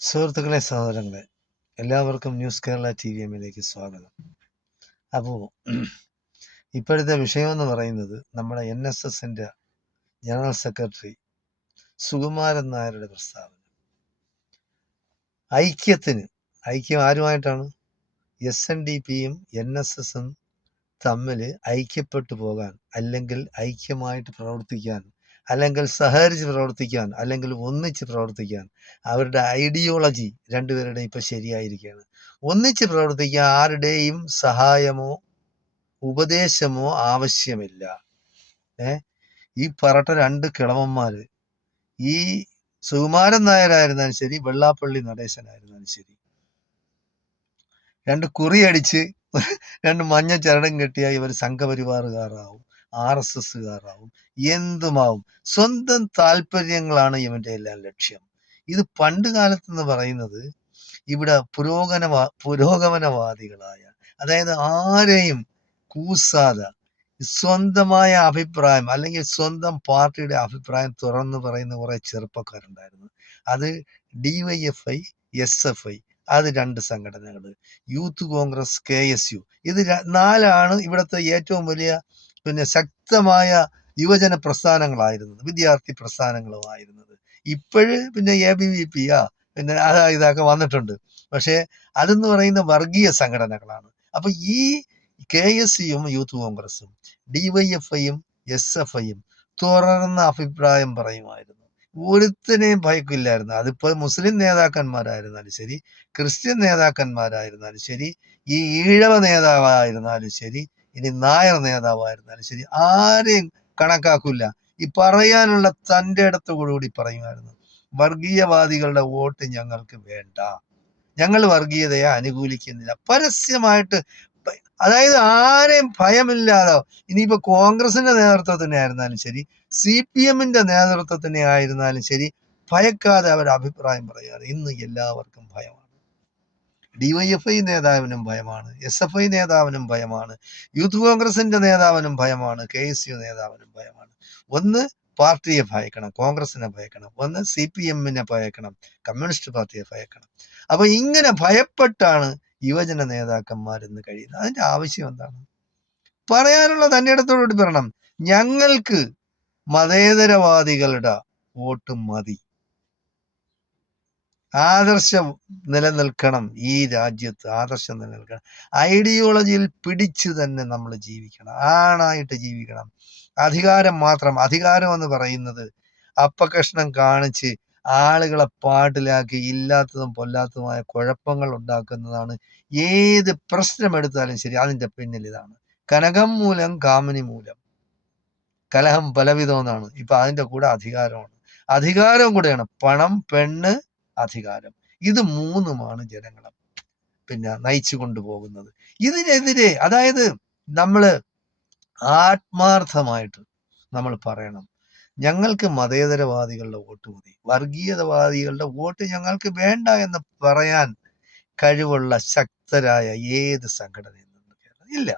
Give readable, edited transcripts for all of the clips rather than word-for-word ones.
സുഹൃത്തുക്കളെ, സഹോദരങ്ങളെ, എല്ലാവർക്കും ന്യൂസ് കേരള TVMലേക്ക് സ്വാഗതം. അപ്പോൾ ഇപ്പോഴത്തെ വിഷയമെന്ന് പറയുന്നത് നമ്മുടെ NSSന്റെ ജനറൽ സെക്രട്ടറി സുകുമാരൻ നായരുടെ പ്രസ്താവന. ഐക്യം ആരുമായിട്ടാണ്? SNDPയും NSSും തമ്മിൽ ഐക്യപ്പെട്ടു പോകാൻ, അല്ലെങ്കിൽ ഐക്യമായിട്ട് പ്രവർത്തിക്കാൻ, അല്ലെങ്കിൽ സഹകരിച്ച് പ്രവർത്തിക്കാൻ, അല്ലെങ്കിൽ ഒന്നിച്ച് പ്രവർത്തിക്കാൻ അവരുടെ ഐഡിയോളജി രണ്ടുപേരുടെയും ഇപ്പൊ ശരിയായിരിക്കുകയാണ്. ഒന്നിച്ച് പ്രവർത്തിക്കാൻ ആരുടെയും സഹായമോ ഉപദേശമോ ആവശ്യമില്ല. ഈ പറട്ട രണ്ട് കിളവന്മാര്, ഈ സുകുമാരൻ നായരായിരുന്നാലും ശരി, വെള്ളാപ്പള്ളി നടേശനായിരുന്നാലും ശരി, രണ്ട് കുറിയടിച്ച് രണ്ട് മഞ്ഞ ചരടും കെട്ടിയ ഇവർ സംഘപരിവാറുകാരാവും, RSSകാരാവും, എന്തുമാവും. സ്വന്തം താല്പര്യങ്ങളാണ് ഇവന്റെ എല്ലാം ലക്ഷ്യം. ഇത് പണ്ട് കാലത്തെന്ന് പറയുന്നത് ഇവിടെ പുരോഗമനവാദികളായ, അതായത് ആരെയും കൂസാതെ സ്വന്തമായ അഭിപ്രായം അല്ലെങ്കിൽ സ്വന്തം പാർട്ടിയുടെ അഭിപ്രായം തുറന്നു പറയുന്ന കുറെ ചെറുപ്പക്കാരുണ്ടായിരുന്നു. അത് DYFI, SFI, അത് രണ്ട് സംഘടനകൾ, യൂത്ത് കോൺഗ്രസ്, KSU, ഇത് നാലാണ് ഇവിടുത്തെ ഏറ്റവും വലിയ ശക്തമായ യുവജന പ്രസ്ഥാനങ്ങളായിരുന്നത്, വിദ്യാർത്ഥി പ്രസ്ഥാനങ്ങളുമായിരുന്നത്. ഇപ്പോഴ് ABVP ഇതൊക്കെ വന്നിട്ടുണ്ട്. പക്ഷെ അതെന്ന് പറയുന്ന വർഗീയ സംഘടനകളാണ്. അപ്പൊ ഈ KSUവും യൂത്ത് കോൺഗ്രസും DYFIയും SFIയും തുറന്ന അഭിപ്രായം പറയുമായിരുന്നു. ഒരുത്തനെയും ഭയക്കില്ലായിരുന്നു. അതിപ്പോ മുസ്ലിം നേതാക്കന്മാരായിരുന്നാലും ശരി, ക്രിസ്ത്യൻ നേതാക്കന്മാരായിരുന്നാലും ശരി, ഈ ഈഴവ നേതാവായിരുന്നാലും ശരി, ഇനി നായർ നേതാവായിരുന്നാലും ശരി, ആരെയും കണക്കാക്കില്ല. ഈ പറയാനുള്ള തൻ്റെ ഇടത്തോടുകൂടി പറയുമായിരുന്നു, വർഗീയവാദികളുടെ വോട്ട് ഞങ്ങൾക്ക് വേണ്ട, ഞങ്ങൾ വർഗീയതയെ അനുകൂലിക്കുന്നില്ല. പരസ്യമായിട്ട്, അതായത് ആരെയും ഭയമില്ലാതെ. ഇനിയിപ്പോ കോൺഗ്രസിന്റെ നേതൃത്വത്തിനെ ആയിരുന്നാലും ശരി, CPMന്റെ നേതൃത്വത്തിനെ ആയിരുന്നാലും ശരി, ഭയക്കാതെ അവർ അഭിപ്രായം പറയാറ്. ഇന്ന് എല്ലാവർക്കും ഭയമാണ്. DYFI നേതാവിനും ഭയമാണ്, SFI നേതാവിനും ഭയമാണ്, യൂത്ത് കോൺഗ്രസിന്റെ നേതാവിനും ഭയമാണ്, KSU നേതാവിനും ഭയമാണ്. ഒന്ന് പാർട്ടിയെ ഭയക്കണം, കോൺഗ്രസിനെ ഭയക്കണം. ഒന്ന് CPMനെ ഭയക്കണം, കമ്മ്യൂണിസ്റ്റ് പാർട്ടിയെ ഭയക്കണം. അപ്പൊ ഇങ്ങനെ ഭയപ്പെട്ടാണ് യുവജന നേതാക്കന്മാർ ഇന്ന് കഴിയുന്നത്. അതിന്റെ ആവശ്യം എന്താണ്? പറയാനുള്ള തന്റെ ഇടത്തോടുകൂടി പറയണം, ഞങ്ങൾക്ക് മതേതരവാദികളുടെ വോട്ട് മതി, ആദർശം നിലനിൽക്കണം, ഈ രാജ്യത്ത് ആദർശം നിലനിൽക്കണം, ഐഡിയോളജിയിൽ പിടിച്ചു തന്നെ നമ്മൾ ജീവിക്കണം, ആണായിട്ട് ജീവിക്കണം. അധികാരം മാത്രം, അധികാരം എന്ന് പറയുന്നത് അപ്പകഷ്ണം കാണിച്ച് ആളുകളെ പാട്ടിലാക്കി ഇല്ലാത്തതും പൊല്ലാത്തതുമായ കുഴപ്പങ്ങൾ ഉണ്ടാക്കുന്നതാണ്. ഏത് പ്രശ്നം എടുത്താലും ശരി, അതിന്റെ പിന്നിൽ ഇതാണ്. കനകം മൂലം കാമിനി മൂലം കലഹം പലവിധം എന്നാണ്. ഇപ്പൊ അതിന്റെ കൂടെ അധികാരമാണ്, അധികാരവും കൂടെയാണ്. പണം, പെണ്ണ്, അധികാരം, ഇത് മൂന്നുമാണ് ജനങ്ങളെ നയിച്ചു കൊണ്ടുപോകുന്നത്. ഇതിനെതിരെ, അതായത് നമ്മള് ആത്മാർത്ഥമായിട്ട് നമ്മൾ പറയണം, ഞങ്ങൾക്ക് മതേതരവാദികളുടെ വോട്ട് മതി, വർഗീയതവാദികളുടെ വോട്ട് ഞങ്ങൾക്ക് വേണ്ട എന്ന് പറയാൻ കഴിവുള്ള ശക്തരായ ഏത് സംഘടനയും ഇല്ല.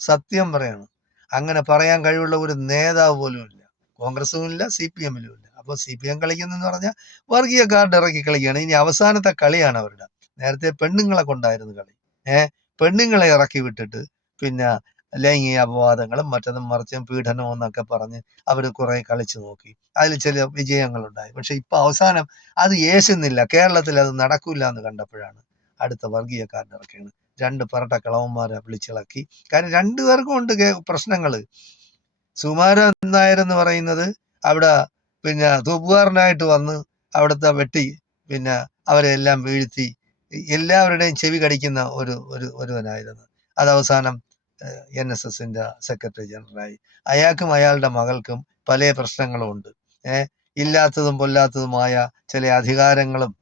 സത്യം പറയണം, അങ്ങനെ പറയാൻ കഴിവുള്ള ഒരു നേതാവ് പോലും ഇല്ല. കോൺഗ്രസും ഇല്ല, CPMലും ഇല്ല. അപ്പൊ CPM കളിക്കുന്നെന്ന് പറഞ്ഞാൽ വർഗീയ കാർഡ് ഇറക്കി കളിക്കുകയാണ്. ഇനി അവസാനത്തെ കളിയാണ് അവരുടെ. നേരത്തെ പെണ്ണുങ്ങളെ കൊണ്ടായിരുന്നു കളി. പെണ്ണുങ്ങളെ ഇറക്കി വിട്ടിട്ട് ലൈംഗിക അപവാദങ്ങളും മറ്റതും മറിച്ചും പീഡനവും എന്നൊക്കെ പറഞ്ഞ് അവർ കുറെ കളിച്ചു നോക്കി. അതിൽ ചില വിജയങ്ങളുണ്ടായി. പക്ഷെ ഇപ്പൊ അവസാനം അത് യേശുന്നില്ല. കേരളത്തിൽ അത് നടക്കൂല എന്ന് കണ്ടപ്പോഴാണ് അടുത്ത വർഗീയ കാർഡ് ഇറക്കിയത്. രണ്ട് പറട്ട കിളവന്മാരെ വിളിച്ചിളക്കി. കാരണം രണ്ടുപേർക്കും ഉണ്ട് പ്രശ്നങ്ങള്. സുകുമാരൻ നായർ എന്ന് പറയുന്നത് അവിടെ തൂപ്പുകാരനായിട്ട് വന്ന് അവിടുത്തെ വെട്ടി അവരെ എല്ലാം വീഴ്ത്തി എല്ലാവരുടെയും ചെവി കടിക്കുന്ന ഒരുവനായിരുന്നു. അത് അവസാനം NSSന്റെ സെക്രട്ടറി ജനറലായി. അയാൾക്കും അയാളുടെ മകൾക്കും പല പ്രശ്നങ്ങളും ഉണ്ട്. ഇല്ലാത്തതും പൊല്ലാത്തതുമായ ചില അധികാരങ്ങളും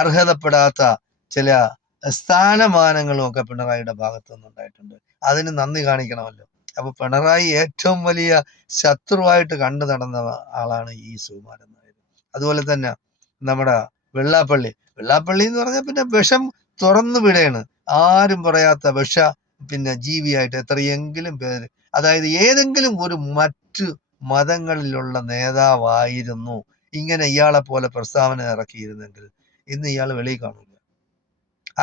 അർഹതപ്പെടാത്ത ചില സ്ഥാനമാനങ്ങളും ഒക്കെ പിണറായിയുടെ ഭാഗത്തു നിന്നുണ്ടായിട്ടുണ്ട്. അതിന് നന്ദി കാണിക്കണമല്ലോ. അപ്പൊ പിണറായി ഏറ്റവും വലിയ ശത്രുവായിട്ട് കണ്ടു നടന്ന ആളാണ് ഈ സുകുമാരൻ നായർ. അതുപോലെ തന്നെ നമ്മുടെ വെള്ളാപ്പള്ളി എന്ന് പറഞ്ഞാൽ വിഷം തുറന്നു വിടയാണ്. ആരും പറയാത്ത വിഷ ജീവിയായിട്ട് എത്രയെങ്കിലും പേര്, അതായത് ഏതെങ്കിലും ഒരു മറ്റു മതങ്ങളിലുള്ള നേതാവായിരുന്നു ഇങ്ങനെ ഇയാളെ പോലെ പ്രസ്താവന ഇറക്കിയിരുന്നെങ്കിൽ ഇന്ന് ഇയാൾ വെളിയിൽ കാണില്ല,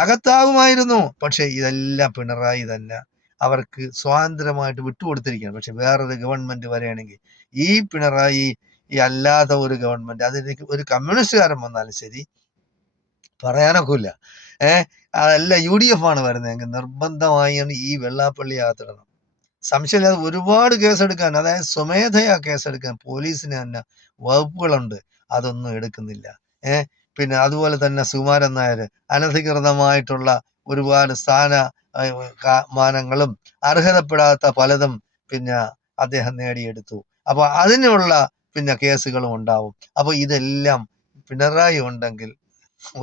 അകത്താകുമായിരുന്നു. പക്ഷെ ഇതെല്ലാം പിണറായി തന്നെ അവർക്ക് സ്വാതന്ത്ര്യമായിട്ട് വിട്ടുകൊടുത്തിരിക്കുകയാണ്. പക്ഷെ വേറൊരു ഗവൺമെന്റ് വരികയാണെങ്കിൽ ഈ പിണറായി ഈ അല്ലാത്ത ഒരു ഗവൺമെന്റ്, അതിലേക്ക് ഒരു കമ്മ്യൂണിസ്റ്റുകാരൻ വന്നാലും ശരി പറയാനൊക്കില്ല. അതല്ല UDF ആണ് വരുന്നതെങ്കിൽ നിർബന്ധമായും ഈ വെള്ളാപ്പള്ളി അകത്തിടണം. സംശയമില്ലാതെ ഒരുപാട് കേസെടുക്കാൻ, അതായത് സ്വമേധയാ കേസെടുക്കാൻ പോലീസിന് തന്നെ വകുപ്പുകളുണ്ട്, അതൊന്നും എടുക്കുന്നില്ല. പിന്നെ അതുപോലെ തന്നെ സുകുമാരൻ നായർ അനധികൃതമായിട്ടുള്ള ഒരുപാട് മാനങ്ങളും അർഹതപ്പെടാത്ത പലതും പിന്നെ അദ്ദേഹം നേടിയെടുത്തു. അപ്പൊ അതിനുള്ള പിന്നെ കേസുകളും ഉണ്ടാവും. അപ്പൊ ഇതെല്ലാം പിണറായി ഉണ്ടെങ്കിൽ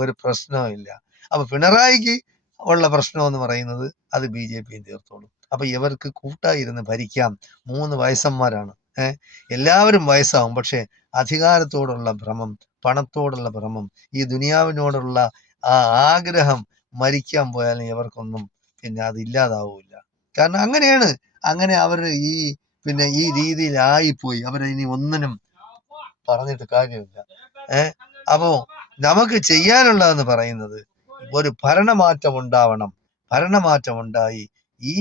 ഒരു പ്രശ്നവും ഇല്ല. അപ്പൊ പിണറായിക്ക് ഉള്ള പ്രശ്നം എന്ന് പറയുന്നത് അത് BJP തീർത്തോളും. അപ്പൊ ഇവർക്ക് കൂട്ടായിരുന്ന് ഭരിക്കാം. 3 വയസ്സന്മാരാണ്. എല്ലാവരും വയസ്സാവും, പക്ഷെ അധികാരത്തോടുള്ള ഭ്രമം, പണത്തോടുള്ള ഭ്രമം, ഈ ദുനിയാവിനോടുള്ള ആ ആഗ്രഹം മരിക്കാൻ പോയാലും ഇവർക്കൊന്നും പിന്നെ അത് ഇല്ലാതാവൂല. കാരണം അങ്ങനെയാണ്. അങ്ങനെ അവർ ഈ രീതിയിലായിപ്പോയി. അവരിനി ഒന്നിനും പറഞ്ഞിട്ട് കാര്യമില്ല. അപ്പോ നമുക്ക് ചെയ്യാനുള്ളതെന്ന് പറയുന്നത് ഒരു ഭരണമാറ്റം ഉണ്ടാവണം. ഭരണമാറ്റം ഉണ്ടായി ഈ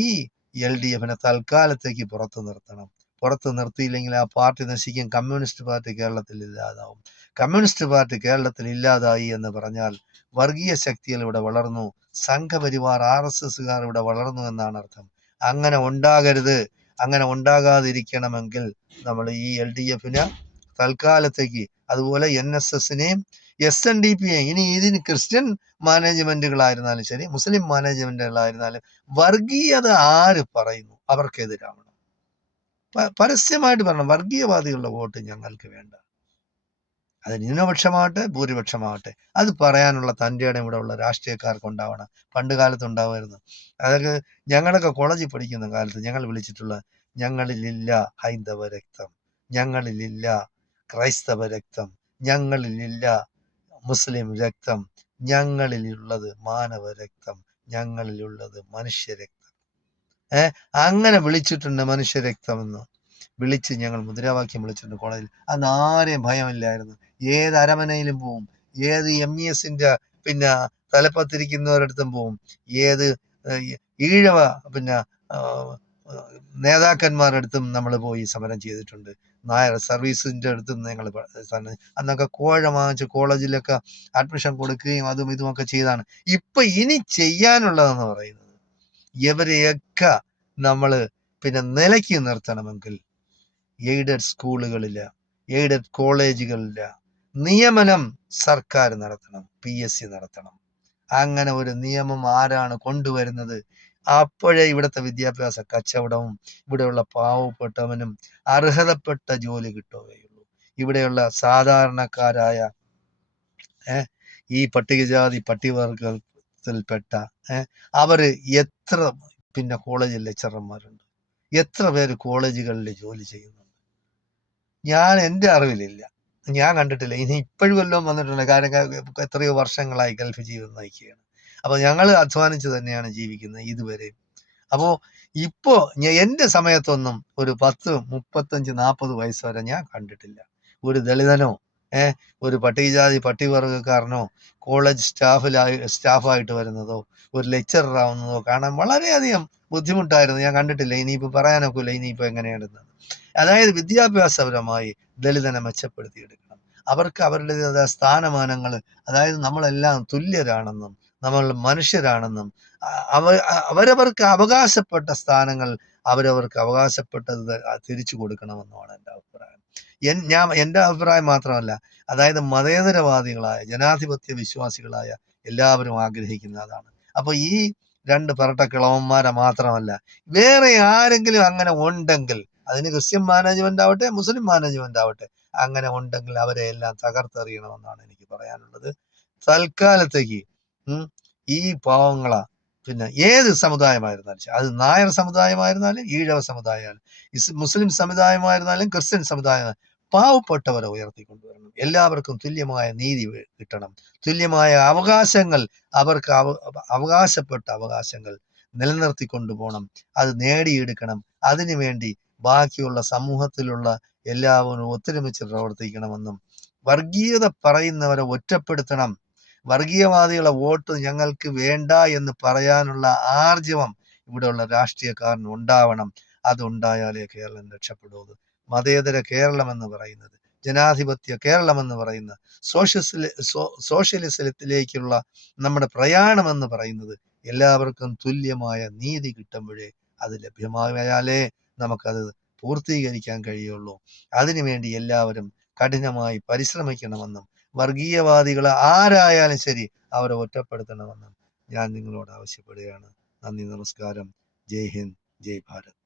LDF-നെ തൽക്കാലത്തേക്ക് പുറത്തു നിർത്തണം. പുറത്തു നിർത്തിയില്ലെങ്കിൽ ആ പാർട്ടി നശിക്കും. കമ്മ്യൂണിസ്റ്റ് പാർട്ടി കേരളത്തിൽ ഇല്ലാതാവും. കമ്മ്യൂണിസ്റ്റ് പാർട്ടി കേരളത്തിൽ ഇല്ലാതായി എന്ന് പറഞ്ഞാൽ വർഗീയ ശക്തികൾ ഇവിടെ വളർന്നു, സംഘപരിവാർ RSSകാർ ഇവിടെ വളർന്നു എന്നാണ് അർത്ഥം. അങ്ങനെ ഉണ്ടാകരുത്. അങ്ങനെ ഉണ്ടാകാതിരിക്കണമെങ്കിൽ നമ്മൾ ഈ LDF-നെ തൽക്കാലത്തേക്ക്, അതുപോലെ NSSനെയും SNDPയെയും, ഇനി ഇതിന് ക്രിസ്ത്യൻ മാനേജ്മെന്റുകളായിരുന്നാലും ശരി, മുസ്ലിം മാനേജ്മെന്റുകളായിരുന്നാലും വർഗീയത ആര് പറയുന്നു അവർക്കെതിരാവണം. പരസ്യമായിട്ട് പറയണം, വർഗീയവാദികളുടെ വോട്ട് ഞങ്ങൾക്ക് വേണ്ട. അത് ന്യൂനപക്ഷമാവട്ടെ ഭൂരിപക്ഷമാവട്ടെ, അത് പറയാനുള്ള തൻ്റെ ഇടം ഇവിടെ ഉള്ള രാഷ്ട്രീയക്കാർക്ക് ഉണ്ടാവണം. പണ്ട് കാലത്ത് ഉണ്ടാവുമായിരുന്നു. അതൊക്കെ ഞങ്ങളൊക്കെ കോളേജിൽ പഠിക്കുന്ന കാലത്ത് ഞങ്ങൾ വിളിച്ചിട്ടുള്ള, ഞങ്ങളിലില്ല ഹൈന്ദവ രക്തം, ഞങ്ങളിലില്ല ക്രൈസ്തവ രക്തം, ഞങ്ങളിലില്ല മുസ്ലിം രക്തം, ഞങ്ങളിലുള്ളത് മാനവ രക്തം, ഞങ്ങളിലുള്ളത് മനുഷ്യരക്തം. അങ്ങനെ വിളിച്ചിട്ടുണ്ട്. മനുഷ്യരക്തം എന്ന് വിളിച്ച് ഞങ്ങൾ മുദ്രാവാക്യം വിളിച്ചിട്ടുണ്ട് കോളേജിൽ. അന്ന് ആരെയും ഭയമില്ലായിരുന്നു. ഏത് അരമനയിലും പോവും, ഏത് MESന്റെ പിന്നെ തലപ്പത്തിരിക്കുന്നവരടുത്തും പോവും, ഏത് ഈഴവ പിന്നെ നേതാക്കന്മാരടുത്തും നമ്മൾ പോയി സമരം ചെയ്തിട്ടുണ്ട്. നായർ സർവീസിന്റെ അടുത്തും ഞങ്ങൾ അന്നൊക്കെ കോഴ വാങ്ങിച്ച് കോളേജിലൊക്കെ അഡ്മിഷൻ കൊടുക്കുകയും അതും ഇതുമൊക്കെ ചെയ്താണ്. ഇപ്പൊ ഇനി ചെയ്യാനുള്ളതെന്ന് പറയുന്നത് ഇവരെയൊക്കെ നമ്മൾ പിന്നെ നിലയ്ക്ക് നിർത്തണമെങ്കിൽ എയ്ഡഡ് സ്കൂളുകളില്, എയ്ഡഡ് കോളേജുകളില് നിയമനം സർക്കാർ നടത്തണം, PSC നടത്തണം. അങ്ങനെ ഒരു നിയമം ആരാണ് കൊണ്ടുവരുന്നത്, അപ്പോഴേ ഇവിടുത്തെ വിദ്യാഭ്യാസ കച്ചവടവും ഇവിടെയുള്ള പാവപ്പെട്ടവനും അർഹതപ്പെട്ട ജോലി കിട്ടുകയുള്ളൂ. ഇവിടെയുള്ള സാധാരണക്കാരായ ഈ പട്ടികജാതി പട്ടികവർഗത്തിൽപ്പെട്ട അവര് എത്ര പിന്നെ കോളേജിൽ ലെക്ചറർമാരുണ്ട്, എത്ര പേര് കോളേജുകളിൽ ജോലി ചെയ്യുന്നുണ്ട്? എൻ്റെ അറിവിലില്ല, ഞാൻ കണ്ടിട്ടില്ല. ഇനി ഇപ്പോഴും വല്ലതും വന്നിട്ടുണ്ട്. കാരണം എത്രയോ വർഷങ്ങളായി ഗൾഫ് ജീവിതം നയിക്കുകയാണ്. അപ്പൊ ഞങ്ങൾ അധ്വാനിച്ച് തന്നെയാണ് ജീവിക്കുന്നത് ഇതുവരെ. അപ്പോ ഇപ്പോ എൻ്റെ സമയത്തൊന്നും ഒരു 10, 35, 40 വയസ്സ് വരെ ഞാൻ കണ്ടിട്ടില്ല ഒരു ദളിതനോ ഒരു പട്ടികജാതി പട്ടികവർഗക്കാരനോ കോളേജ് സ്റ്റാഫായിട്ട് വരുന്നതോ ഒരു ലെക്ചറർ ആവുന്നതോ കാണാൻ വളരെയധികം ബുദ്ധിമുട്ടായിരുന്നു. ഞാൻ കണ്ടിട്ടില്ല. ഇനിയിപ്പോ പറയാനൊക്കില്ല ഇനിയിപ്പോ എങ്ങനെയാണെന്ന്. അതായത് വിദ്യാഭ്യാസപരമായി ദളിതനെ മെച്ചപ്പെടുത്തിയെടുക്കണം. അവർക്ക് അവരുടേതായ സ്ഥാനമാനങ്ങൾ, അതായത് നമ്മളെല്ലാം തുല്യരാണെന്നും നമ്മൾ മനുഷ്യരാണെന്നും അവരവർക്ക് അവകാശപ്പെട്ട സ്ഥാനങ്ങൾ അവരവർക്ക് അവകാശപ്പെട്ടത് തിരിച്ചു കൊടുക്കണമെന്നുമാണ് എൻ്റെ അഭിപ്രായം. എൻ്റെ അഭിപ്രായം മാത്രമല്ല, അതായത് മതേതരവാദികളായ ജനാധിപത്യ വിശ്വാസികളായ എല്ലാവരും ആഗ്രഹിക്കുന്ന അതാണ്. അപ്പൊ ഈ 2 കിളവന്മാരെ മാത്രമല്ല, വേറെ ആരെങ്കിലും അങ്ങനെ ഉണ്ടെങ്കിൽ, അതിന് ക്രിസ്ത്യൻ മാനേജ്മെന്റ് ആവട്ടെ മുസ്ലിം മാനേജ്മെന്റ് ആവട്ടെ, അങ്ങനെ ഉണ്ടെങ്കിൽ അവരെ എല്ലാം തകർത്തെറിയണമെന്നാണ് എനിക്ക് പറയാനുള്ളത്. തൽക്കാലത്തേക്ക് ഈ പാവങ്ങളെ പിന്നെ ഏത് സമുദായമായിരുന്നാലും, അത് നായർ സമുദായമായിരുന്നാലും ഈഴവ സമുദായമായാലും മുസ്ലിം സമുദായമായിരുന്നാലും ക്രിസ്ത്യൻ സമുദായം, പാവപ്പെട്ടവരെ ഉയർത്തിക്കൊണ്ടുവരണം. എല്ലാവർക്കും തുല്യമായ നീതി കിട്ടണം. തുല്യമായ അവകാശങ്ങൾ, അവർക്ക് അവകാശപ്പെട്ട അവകാശങ്ങൾ നിലനിർത്തിക്കൊണ്ടുപോകണം. അത് നേടിയെടുക്കണം. അതിനുവേണ്ടി ബാക്കിയുള്ള സമൂഹത്തിലുള്ള എല്ലാവരും ഒത്തൊരുമിച്ച് പ്രവർത്തിക്കണമെന്നും വർഗീയത പറയുന്നവരെ ഒറ്റപ്പെടുത്തണം. വർഗീയവാദികളെ വോട്ട് ഞങ്ങൾക്ക് വേണ്ട എന്ന് പറയാനുള്ള ആർജവം ഇവിടെയുള്ള രാഷ്ട്രീയക്കാരന് ഉണ്ടാവണം. അതുണ്ടായാലേ കേരളം രക്ഷപ്പെടൂ. മതേതര കേരളം എന്ന് പറയുന്നത്, ജനാധിപത്യ കേരളം എന്ന് പറയുന്ന, സോഷ്യലിസത്തിലേക്കുള്ള നമ്മുടെ പ്രയാണം എന്ന് പറയുന്നത് എല്ലാവർക്കും തുല്യമായ നീതി കിട്ടുമ്പോഴേ അത് ലഭ്യമായാലേ നമുക്കത് പൂർത്തീകരിക്കാൻ കഴിയുള്ളൂ. അതിനുവേണ്ടി എല്ലാവരും കഠിനമായി പരിശ്രമിക്കണമെന്നും വർഗീയവാദികൾ ആരായാലും ശരി അവരെ ഒറ്റപ്പെടുത്തണമെന്നും ഞാൻ നിങ്ങളോട് ആവശ്യപ്പെടുകയാണ്. നന്ദി, നമസ്കാരം. ജയ് ഹിന്ദ്, ജയ് ഭാരത്.